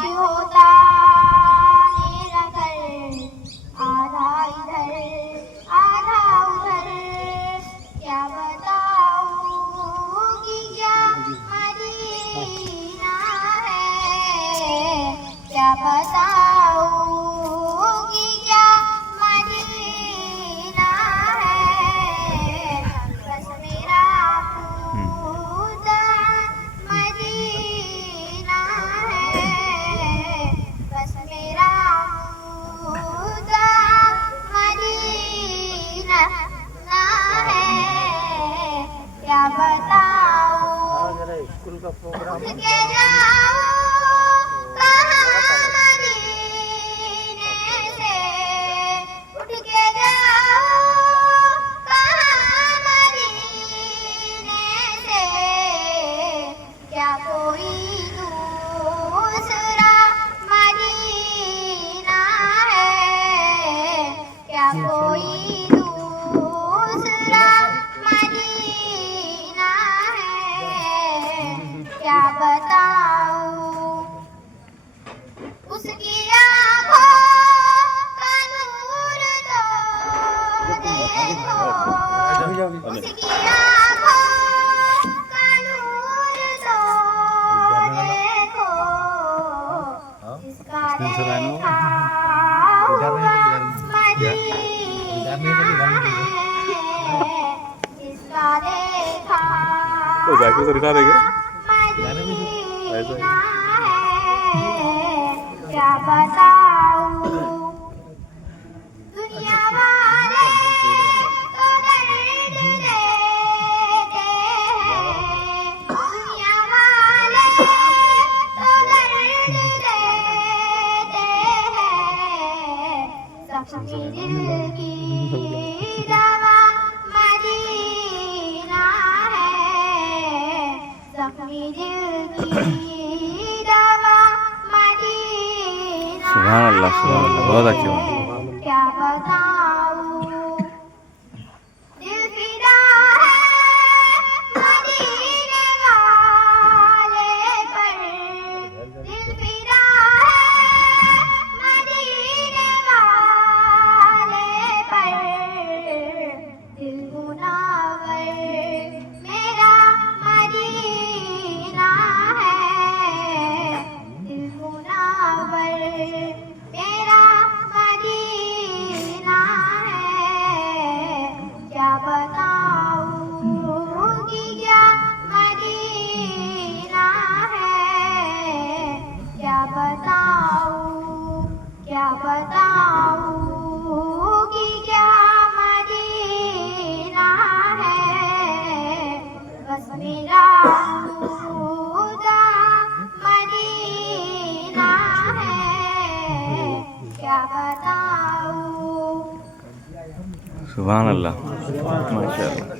काश होता मेरा घर आधा इधर आधा उधर। क्या बताऊं कि क्या मदीना है, क्या बताऊं कि क्या मदीना है। बस मेरा खुदा मदीना है, बस मेरा खुदा मदीना है। क्या बताऊं स्कूल का प्रोग्राम उठ के जाऊं कहाँ मदीने से, उठ के जाऊं कहाँ मदीने से। क्या कोई दूसरा मदीना है, क्या कोई दूसरा मदीना है। क्या बताऊं उसकी आँखों का नूर तो देखो, उसकी आँखों का नूर तो देखो। इसका देखा हुआ मदीना है, इसका देखा तो जाके तो दिखा देंगे। मदीना है। क्या बताऊं दुनिया वाले तो दर्द देते हैं, दुनिया वाले तो दर्द देते हैं। जख्मी दिल की दवा मदीना है, जख्मी दिल की दवा मदीना सुभान अल्लाह, बहुत अच्छी बात। है। क्या बताऊं दिल फिदा है मदीने वाले पर, दिल फिदा है मदीने वाले पर। दिल मुनावर मेरा मदीना है, दिल मुनावर मेरा मदीना है। क्या बताऊं कि क्या मदीना है, क्या बताऊं, क्या बताऊं कि क्या मदीना है। बस मेरा खुदा मदीना है। क्या बताऊं सुभान अल्लाह, माशाअल्लाह।